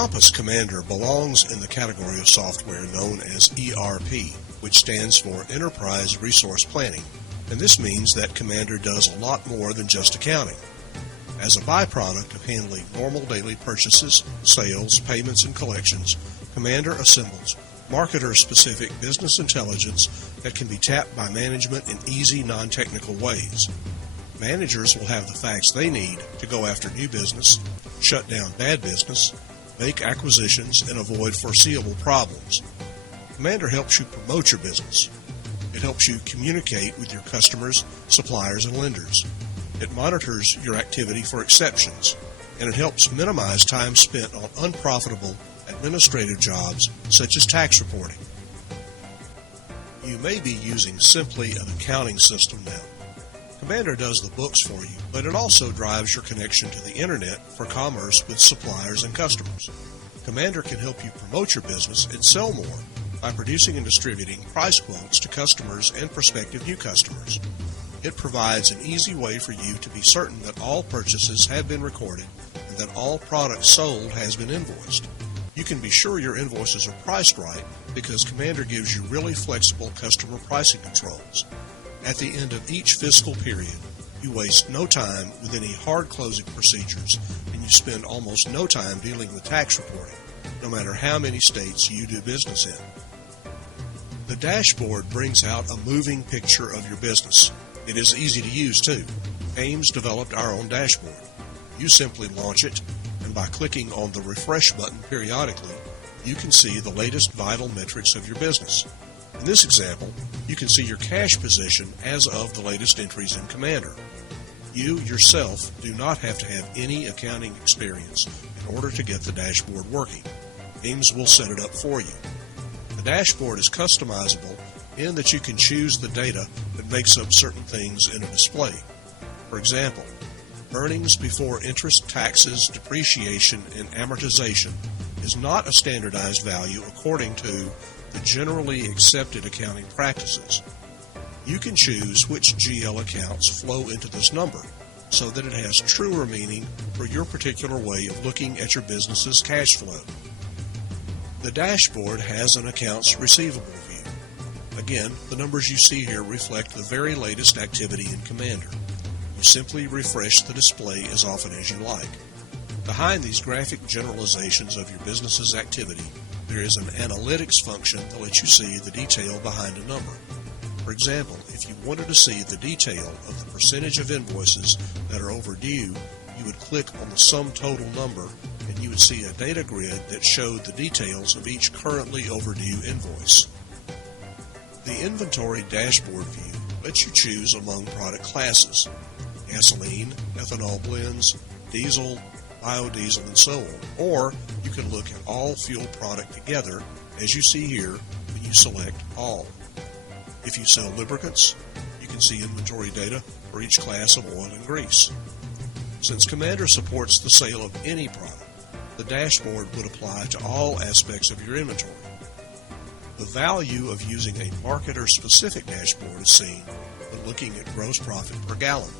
COMPAS Commander belongs in the category of software known as ERP, which stands for Enterprise Resource Planning, and this means that Commander does a lot more than just accounting. As a byproduct of handling normal daily purchases, sales, payments, and collections, Commander assembles marketer-specific business intelligence that can be tapped by management in easy, non-technical ways. Managers will have the facts they need to go after new business, shut down bad business, make acquisitions, and avoid foreseeable problems. Commander helps you promote your business. It helps you communicate with your customers, suppliers, and lenders. It monitors your activity for exceptions, and it helps minimize time spent on unprofitable administrative jobs such as tax reporting. You may be using simply an accounting system now. Commander does the books for you, but it also drives your connection to the internet for commerce with suppliers and customers. Commander can help you promote your business and sell more by producing and distributing price quotes to customers and prospective new customers. It provides an easy way for you to be certain that all purchases have been recorded and that all product sold has been invoiced. You can be sure your invoices are priced right because Commander gives you really flexible customer pricing controls. At the end of each fiscal period, you waste no time with any hard closing procedures, and you spend almost no time dealing with tax reporting, no matter how many states you do business in. The dashboard brings out a moving picture of your business. It is easy to use too. Ames developed our own dashboard. You simply launch it, and by clicking on the refresh button periodically, you can see the latest vital metrics of your business. In this example, you can see your cash position as of the latest entries in Commander. You yourself do not have to have any accounting experience in order to get the dashboard working. Ames will set it up for you. The dashboard is customizable in that you can choose the data that makes up certain things in a display. For example, earnings before interest, taxes, depreciation, and amortization is not a standardized value according to the generally accepted accounting practices. You can choose which GL accounts flow into this number so that it has truer meaning for your particular way of looking at your business's cash flow. The dashboard has an accounts receivable view. Again, the numbers you see here reflect the very latest activity in Commander. You simply refresh the display as often as you like. Behind these graphic generalizations of your business's activity, there is an analytics function that lets you see the detail behind a number. For example, if you wanted to see the detail of the percentage of invoices that are overdue, you would click on the sum total number and you would see a data grid that showed the details of each currently overdue invoice. The inventory dashboard view lets you choose among product classes: gasoline, ethanol blends, diesel, biodiesel, and so on. Or you can look at all fuel product together, as you see here when you select all. If you sell lubricants, you can see inventory data for each class of oil and grease. Since Commander supports the sale of any product, the dashboard would apply to all aspects of your inventory. The value of using a marketer-specific dashboard is seen when looking at gross profit per gallon.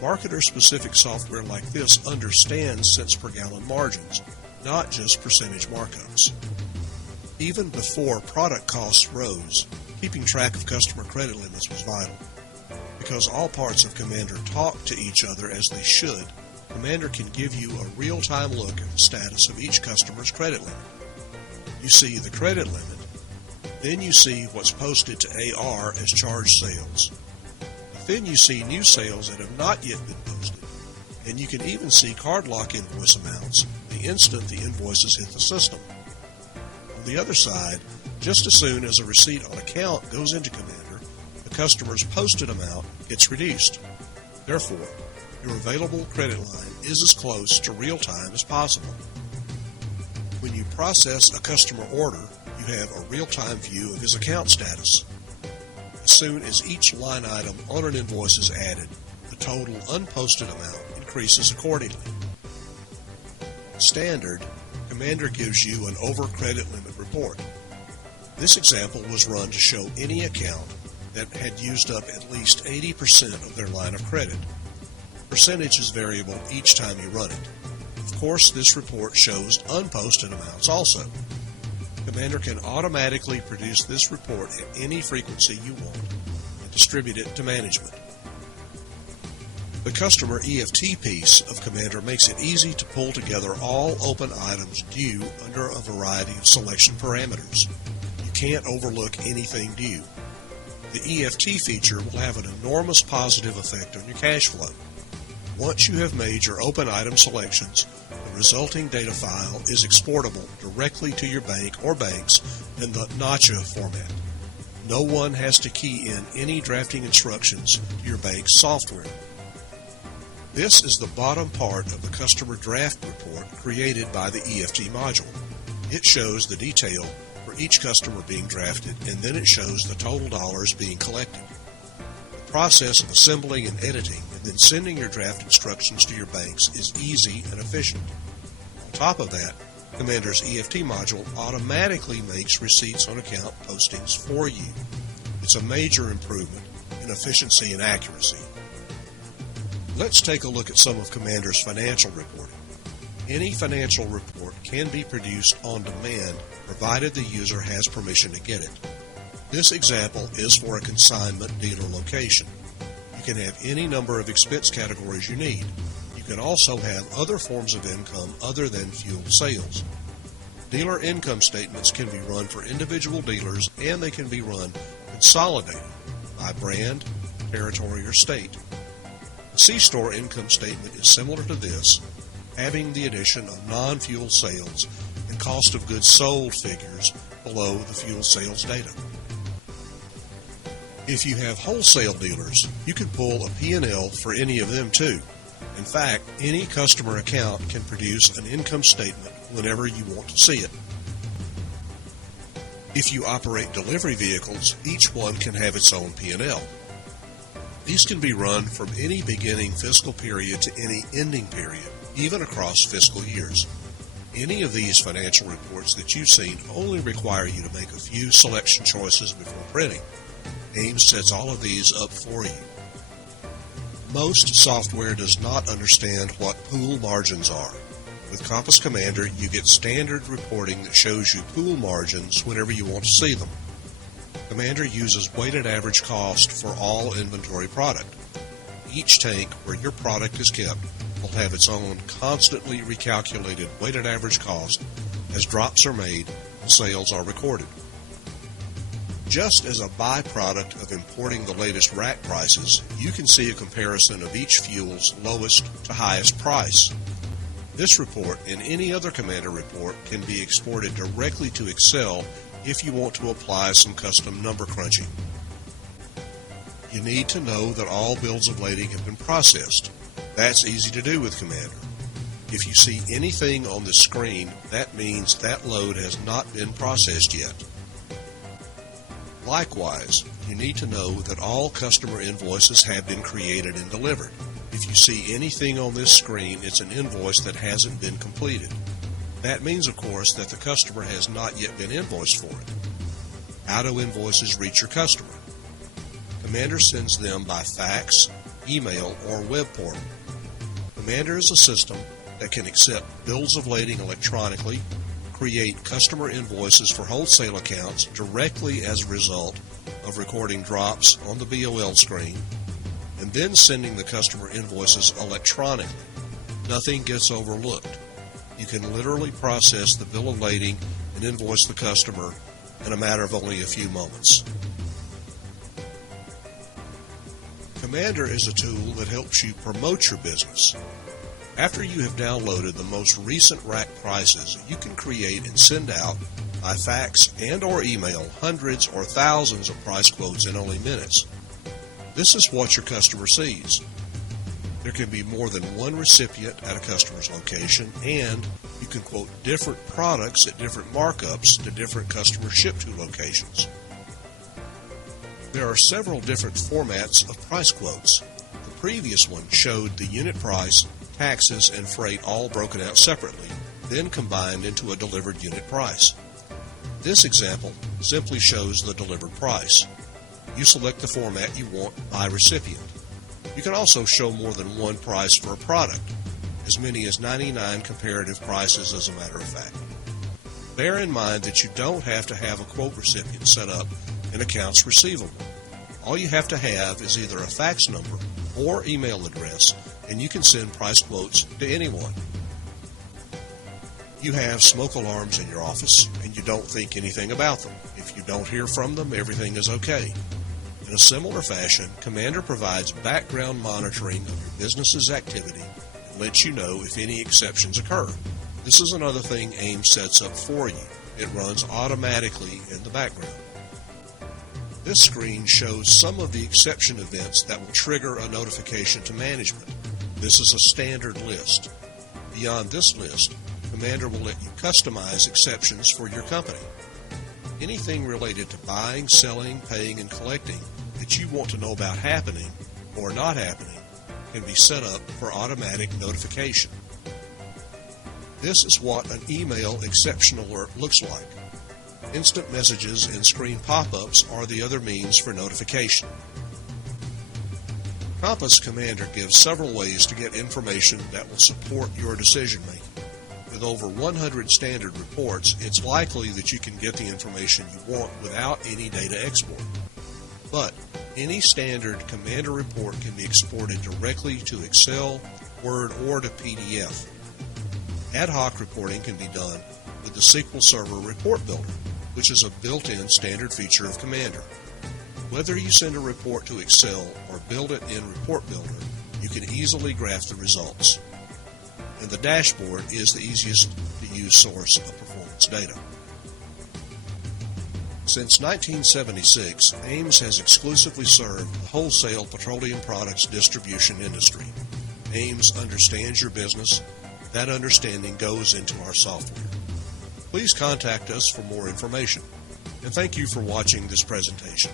Marketer-specific software like this understands cents per gallon margins, not just percentage markups. Even before product costs rose, keeping track of customer credit limits was vital. Because all parts of Commander talk to each other as they should, Commander can give you a real-time look at the status of each customer's credit limit. You see the credit limit, then you see what's posted to AR as charged sales. Then you see new sales that have not yet been posted, and you can even see card lock invoice amounts the instant the invoices hit the system. On the other side, just as soon as a receipt on account goes into Commander, the customer's posted amount gets reduced. Therefore, your available credit line is as close to real time as possible. When you process a customer order, you have a real-time view of his account status. As soon as each line item on an invoice is added, the total unposted amount increases accordingly. Standard, Commander gives you an over-credit limit report. This example was run to show any account that had used up at least 80% of their line of credit. Percentage is variable each time you run it. Of course, this report shows unposted amounts also. Commander can automatically produce this report at any frequency you want and distribute it to management. The customer EFT piece of Commander makes it easy to pull together all open items due under a variety of selection parameters. You can't overlook anything due. The EFT feature will have an enormous positive effect on your cash flow. Once you have made your open item selections, the resulting data file is exportable directly to your bank or banks in the Nacha format. No one has to key in any drafting instructions to your bank's software. This is the bottom part of the customer draft report created by the EFT module. It shows the detail for each customer being drafted, and then it shows the total dollars being collected. The process of assembling and editing and then sending your draft instructions to your banks is easy and efficient. On top of that, Commander's EFT module automatically makes receipts on account postings for you. It's a major improvement in efficiency and accuracy. Let's take a look at some of Commander's financial reporting. Any financial report can be produced on demand provided the user has permission to get it. This example is for a consignment dealer location. You can have any number of expense categories you need. You can also have other forms of income other than fuel sales. Dealer income statements can be run for individual dealers, and they can be run consolidated by brand, territory, or state. The C-Store income statement is similar to this, having the addition of non-fuel sales and cost of goods sold figures below the fuel sales data. If you have wholesale dealers, you can pull a P&L for any of them too. In fact, any customer account can produce an income statement whenever you want to see it. If you operate delivery vehicles, each one can have its own P&L. These can be run from any beginning fiscal period to any ending period, even across fiscal years. Any of these financial reports that you've seen only require you to make a few selection choices before printing. AIMS sets all of these up for you. Most software does not understand what pool margins are. With COMPAS Commander, you get standard reporting that shows you pool margins whenever you want to see them. Commander uses weighted average cost for all inventory product. Each tank where your product is kept will have its own constantly recalculated weighted average cost as drops are made and sales are recorded. Just as a byproduct of importing the latest rack prices, you can see a comparison of each fuel's lowest to highest price. This report and any other Commander report can be exported directly to Excel if you want to apply some custom number crunching. You need to know that all bills of lading have been processed. That's easy to do with Commander. If you see anything on the screen, that means that load has not been processed yet. Likewise, you need to know that all customer invoices have been created and delivered. If you see anything on this screen, it's an invoice that hasn't been completed. That means, of course, that the customer has not yet been invoiced for it. How do invoices reach your customer? Commander sends them by fax, email, or web portal. Commander is a system that can accept bills of lading electronically, create customer invoices for wholesale accounts directly as a result of recording drops on the BOL screen, and then sending the customer invoices electronically. Nothing gets overlooked. You can literally process the bill of lading and invoice the customer in a matter of only a few moments. Commander is a tool that helps you promote your business. After you have downloaded the most recent rack prices, you can create and send out by fax and or email hundreds or thousands of price quotes in only minutes. This is what your customer sees. There can be more than one recipient at a customer's location, and you can quote different products at different markups to different customer ship-to locations. There are several different formats of price quotes. The previous one showed the unit price, taxes, and freight all broken out separately, then combined into a delivered unit price. This example simply shows the delivered price. You select the format you want by recipient. You can also show more than one price for a product. as many as 99 comparative prices as a matter of fact. Bear in mind that you don't have to have a quote recipient set up in accounts receivable. All you have to have is either a fax number or email address, and you can send price quotes to anyone. You have smoke alarms in your office, and you don't think anything about them. If you don't hear from them, everything is okay. In a similar fashion, Commander provides background monitoring of your business's activity and lets you know if any exceptions occur. This is another thing AIM sets up for you. It runs automatically in the background. This screen shows some of the exception events that will trigger a notification to management. This is a standard list. Beyond this list, Commander will let you customize exceptions for your company. Anything related to buying, selling, paying, and collecting that you want to know about happening or not happening can be set up for automatic notification. This is what an email exception alert looks like. Instant messages and screen pop-ups are the other means for notification. COMPAS Commander gives several ways to get information that will support your decision-making. With over 100 standard reports, it's likely that you can get the information you want without any data export. But any standard Commander report can be exported directly to Excel, Word, or to PDF. Ad hoc reporting can be done with the SQL Server Report Builder, which is a built-in standard feature of Commander. Whether you send a report to Excel or build it in Report Builder, you can easily graph the results. And the dashboard is the easiest to use source of performance data. Since 1976, AIMS has exclusively served the wholesale petroleum products distribution industry. AIMS understands your business. That understanding goes into our software. Please contact us for more information. And thank you for watching this presentation.